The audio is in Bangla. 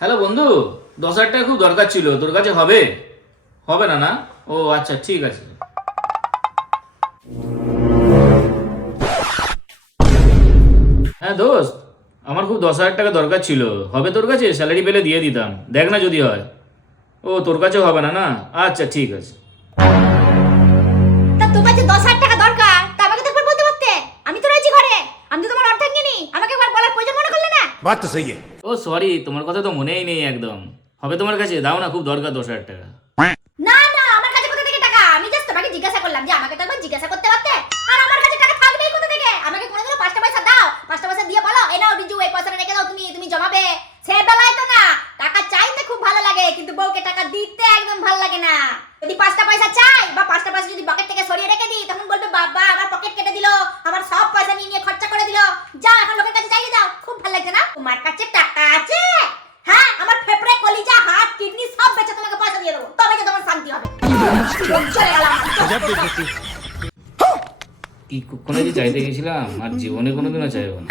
হ্যালো বন্ধু, 10,000 টাকা খুব দরকার ছিল, তোর কাছে হবে? হবে না না? ও আচ্ছা, ঠিক আছে। হ্যাঁ দোস্ত, আমার খুব 10,000 টাকা দরকার ছিল, হবে তোর কাছে? স্যালারি পেলে দিয়ে দিতাম, দেখ না যদি হয়। ও তোর কাছেও হবে না না? আচ্ছা ঠিক আছে। তা তোমার যে 10,000 টাকা দরকার তা আমাকে তো একবার বলতে পারতে। আমি তো রয়েছি ঘরে, আমি তো তোমার অর্ধাঙ্গিনী, আমাকে একবার বলার প্রয়োজন মনে করলে না? बात तो सही है। ও সরি, তোমার কথা তো মনেই নেই একদম। হবে তোমার কাছে? দাও না, খুব দরকার 10,000 টাকা। না না, আমার কাছে কোথা থেকে টাকা? আমি জাস্ট তোমাকে জিজ্ঞাসা করলাম যে আমাকে তো একবার জিজ্ঞাসা করতে পারতে। আর আমার কাছে টাকা থাকবেই কোথা থেকে? আমাকে কোনোদিনও 5টা পয়সা দাও, 5টা পয়সা দিয়ে বলো এই নাও বিজু, এই পয়সাটা রেখে দাও, তুমি তুমি জমাবে। সে বেলায় তো না, টাকা চাইতে খুব ভালো লাগে কিন্তু বউকে টাকা দিতে একদম ভালো লাগে না। যদি 5টা পয়সা চাই বা 5টা পয়সা যদি পকেট থেকে সরিয়ে রেখে দিই তখন বলবে বাবা আমার পকেট কেটে দিল, আমার সব পয়সা নিয়ে নিয়ে খরচা করে দিল। যাও এখন লোকের কাছে চাইলে যাও, খুব ভালো লাগছে না? তোমার কাছে টাকা আছে? হ্যাঁ, আমার ফেফড়ে কলিজা হাত কিডনি সব বেচে তোমাকে পয়সা দিয়ে দেবো, তবে যে তোমার শান্তি হবে। চলে গেলাম। কি কোনোদিন চাইতে গেছিলাম আর জীবনে কোনোদিনও চাইবো না।